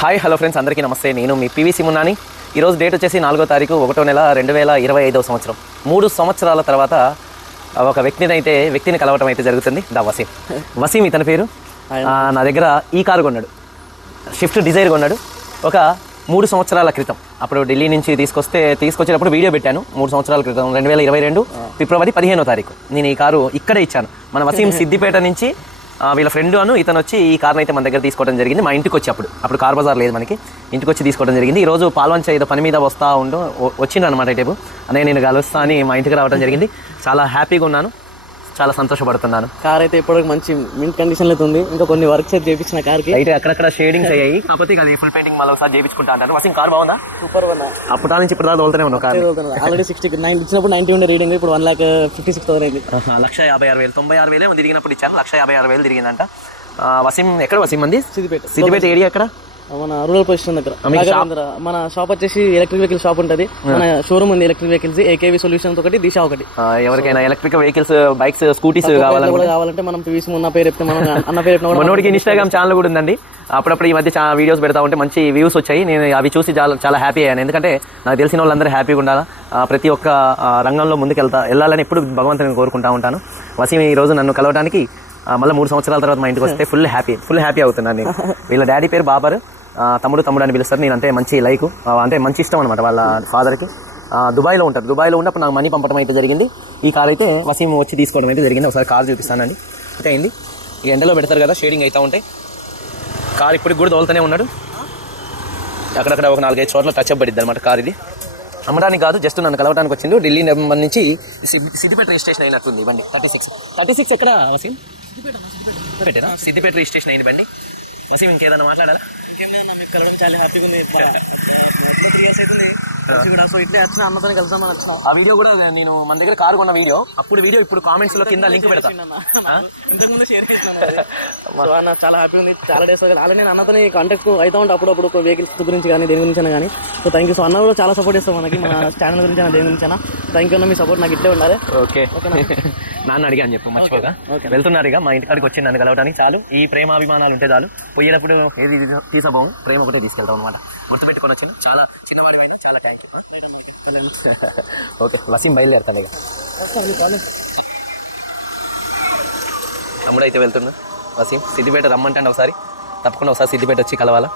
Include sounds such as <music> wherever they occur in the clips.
Hi hello friends అందరికీ నమస్తే. నేను మీ పివిసి మున్నాని ఈరోజు డేట్ వచ్చేసి నాలుగో తారీఖు ఒకటో నెల రెండు వేల ఇరవై ఐదవ సంవత్సరం. మూడు సంవత్సరాల తర్వాత ఒక వ్యక్తిని అయితే వ్యక్తిని కలవటం అయితే జరుగుతుంది. దా వసీం. వసీం ఇతని పేరు? నా దగ్గర ఈ కారు కొన్నాడు. షిఫ్ట్ డిజైర్ కొన్నాడు. ఒక మూడు సంవత్సరాల క్రితం. అప్పుడు ఢిల్లీ నుంచి తీసుకొస్తే తీసుకొచ్చేటప్పుడు వీడియో పెట్టాను. మూడు సంవత్సరాల క్రితం రెండు వేల ఇరవై రెండు ఫిబ్రవరి పదిహేనో తారీఖు. నేను ఈ కారు ఇక్కడే ఇచ్చాను. మన వసీం <laughs> సిద్దిపేట నుంచి వీళ్ళ ఫ్రెండ్ అను ఇతను వచ్చి ఈ కార్ని అయితే మన దగ్గర తీసుకోవడం జరిగింది. మా ఇంటికి వచ్చి అప్పుడు. అప్పుడు కార్ బజార్ లేదు మనకి. ఇంటికి వచ్చి తీసుకోవడం జరిగింది. ఈ రోజు పాల్వంచ ఏదో పని మీద వస్తా ఉండు వచ్చిండు అనమాట టేపు. అనే నేను కలుస్తా అని మా ఇంటికి రావడం జరిగింది. చాలా హ్యాపీగా ఉన్నాను. చాలా సంతోషపడుతున్నాను. కార్ అయితే ఇప్పటివరకు మంచి మింట్ కండిషన్లో ఉంది. ఇంకా కొన్ని వర్క్స్ అయితే చేపించిన కార్కి. అయితే అక్కడక్కడ షేడింగ్స్ అయ్యాయి. కాకపోతే ఇక అది ఫుల్ పెయింటింగ్ మళ్ళీ ఒకసారి చేయించుకుంటా అంటారు. వసీం కార్ బాగుందా? సూపర్ వన్ అప్పటి నుంచి ఇప్పుడు దాకా తోలుతూనే కార్ ఆల్రెడీ సిక్స్టీ నైన్ ఇచ్చినప్పుడు నైన్టీ ఉండే రీడింగ్ ఇప్పుడు one lakh fifty six thousand అయింది లక్ష యాభై ఆరు వేలు. తొంభై ఆరు వేలే తిరిగినప్పుడు ఇచ్చాను. లక్ష యాభై ఆరు వేలు తిరిగిందంట. వసీం ఎక్కడ వసీం మంది? సిద్దిపేట. సిద్దిపేట ఏరియా ఎక్కడ? మన రూరల్ పొజిషన్ దగ్గర. మన షాప్ వచ్చేసి ఎలక్ట్రిక్ వెహికల్ షాప్ ఉంటది. మన షోరూమ్ ఉంది ఎలక్ట్రిక్ వెహికల్స్ ఏకేవి సొల్యూషన్స్ ఒకటి దిశ ఒకటి. ఎవరికైనా ఎలక్ట్రిక్ వెహికల్స్ బైక్స్ స్కూటీస్ కావాలని కూడా కావాలంటే మనం పీవీసీ ఉన్న పేరు చెప్తే మనం అన్న పేరు మనోడికి ఇన్స్టాగ్రామ్ ఛానల్ కూడా ఉందండి. అప్పుడప్పుడు ఈ మధ్య చాలా వీడియోస్ పెడతా ఉంటే మంచి వ్యూస్ వచ్చాయి. నేను అవి చూసి చాలా చాలా హ్యాపీ అయ్యాను. ఎందుకంటే నాకు తెలిసిన వాళ్ళందరూ హ్యాపీగా ఉండాలా? ప్రతి ఒక్క రంగంలో ముందుకు వెళ్తా వెళ్ళాలని ఎప్పుడు భగవంతుని కోరుకుంటా ఉంటాను. వసీం ఈ రోజు నన్ను కలవడానికి మళ్ళీ మూడు సంవత్సరాల తర్వాత మా ఇంటికి <laughs> వస్తే ఫుల్ హ్యాపీ ఫుల్ హ్యాపీ అవుతున్నాను నేను. వీళ్ళ డాడీ పేరు బాబర్. తమ్ముడు తమ్ముడు అని పిలుస్తారు. నేను అంటే మంచి లైక్ అంటే మంచి ఇష్టం అనమాట వాళ్ళ ఫాదర్కి దుబాయ్లో ఉంటారు. దుబాయ్లో ఉన్నప్పుడు నాకు మనీ పంపడం అయితే జరిగింది. ఈ కార్ అయితే వసీం వచ్చి తీసుకోవడం అయితే జరిగింది. ఒకసారి కార్ చూపిస్తానండి. అయితే అయింది ఈ ఎండలో పెడతారు కదా షేడింగ్ అవుతూ ఉంటాయి. కార్ ఇప్పటికి కూడా తోలుతూనే ఉన్నాడు. అక్కడక్కడ ఒక నాలుగైదు చోట్ల టచ్ అప్ పడిద్ది అనమాట కార్ ఇది. అమ్మడానికి కాదు జస్ట్ నన్ను కలవడానికి వచ్చిండు. ఢిల్లీ నెంబర్ నుంచి సిద్ది- సిద్దిపేట రిజిస్ట్రేషన్ అయినట్టుంది బండి. Thirty six. థర్టీ సిక్స్ ఎక్కడ వసీం? సిద్దిపేట రిజిస్ట్రేషన్ అయింది బండి. వసీం ఇంకేదన్నా మాట్లాడాలా? కలవడం చాలా హ్యాపీగా ఉంది. త్రీ ఇయర్స్ అవుతుంది కలిసి కూడా సో ఇట్లే వచ్చిన అన్నతో కలుద్దామని వచ్చిన ఆ వీడియో కూడా నేను మన దగ్గర కారు కొన్న వీడియో. అప్పుడు వీడియో ఇప్పుడు కామెంట్స్లో కింద లింక్ పెడతా. ఇంతకు ముందు షేర్ చేస్తాను సో అన్న చాలా హ్యాపీ ఉంది. చాలా డేస్ ఆల్రెడీ నేను అన్నతో కాంటాక్ట్ అవుతా ఉంటా అప్పుడప్పుడు ఒక వెహికల్స్ గురించి కానీ దేని గురించి అయినా కానీ. సో థ్యాంక్ యూ సో అన్న కూడా చాలా సపోర్ట్ చేస్తాం మనకి మన ఛానల్ గురించి అయినా దేని గురించి అయినా థ్యాంక్ యూ అన్న మీ సపోర్ట్ నాకు ఇట్లే ఉండాలి. ఓకే <laughs> నాన్న అడిగాను చెప్పు మర్చిపోగా ఓకే. వెళ్తున్నారు ఇక మా ఇంటికాడికి వచ్చి నన్ను కలవడానికి చాలు ఈ ప్రేమాభిమానాలు ఉంటే చాలు. పోయేటప్పుడు ఏది తీసపోము ప్రేమ ఒకటే తీసుకెళ్తాం అనమాట గుర్తు పెట్టుకొని వచ్చాను చాలా చిన్నవాడి అయినా చాలా థ్యాంక్ యూ ఓకే వసీం బయలుదేరుతాను ఇక. తమ్ముడు అయితే వెళ్తున్నా. వసీం సిద్దిపేట రమ్మంటాను ఒకసారి. తప్పకుండా ఒకసారి సిద్దిపేట వచ్చి కలవాలా?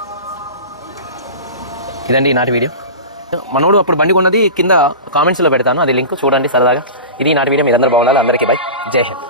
ఇదండి ఈనాటి వీడియో. మనోడు అప్పుడు బండి కొన్నది కింద కామెంట్స్లో పెడతాను. అది లింక్ చూడండి సరదాగా. ఇది ఈనాటి వీడియో. మీరందరూ బాగుండాలి. అందరికీ బై. జై హింద్.